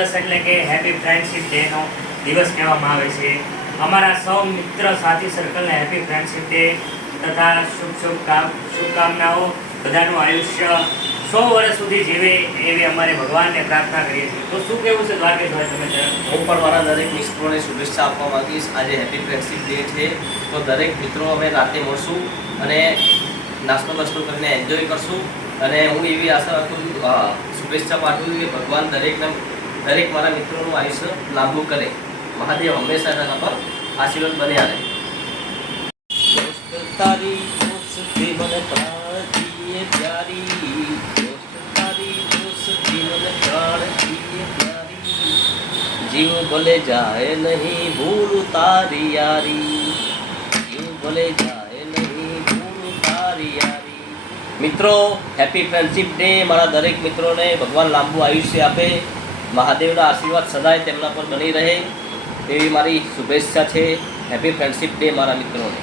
દિવસ એટલે કે હેપી ફ્રેન્ડશિપ ડેનો દિવસ કહેવામાં આવે છે. અમારા સૌ મિત્ર સાથી સર્કલને હેપી ફ્રેન્ડશિપ ડે તથા શુભકામનાઓ. બધાનું આયુષ્ય 100 વર્ષ સુધી જીવે એવી અમારે ભગવાનને પ્રાર્થના કરીએ છીએ. તો શું કહેવું છે દ્વારકેશભાઈ તમે જરા? હું પણ મારા દરેક મિત્રોને શુભેચ્છા આપવા માંગીશ. આજે હેપી ફ્રેન્ડશિપ ડે છે, તો દરેક મિત્રો અમે રાતે મળશું અને નાસ્તો કરીને એન્જોય કરશું. અને હું એવી આશા રાખું છું, શુભેચ્છા પાઠવું કે ભગવાન દરેક મારા મિત્રોનું આયુષ્ય લાંબુ કરે. મહાદેવ હંમેશા તેના પર આશીર્વાદ બન્યા રહે. તારી દોસ્તી મને પ્રાણ દીએ પ્યારી, તારી દોસ્તી મને પ્રાણ દીએ પ્યારી, જીવ ભલે જાય નહીં ભૂલ તારી યારી, જીવ ભલે જાય નહીં ભૂલ તારી યારી. મિત્રો, હેપી ફ્રેન્ડશિપ ડે. મારા દરેક મિત્રોને ભગવાન લાંબુ આયુષ્ય આપે, મહાદેવના આશીર્વાદ સદાય તેમના પર બની રહે એવી મારી શુભેચ્છા છે. હેપી ફ્રેન્ડશિપ ડે મારા મિત્રોને.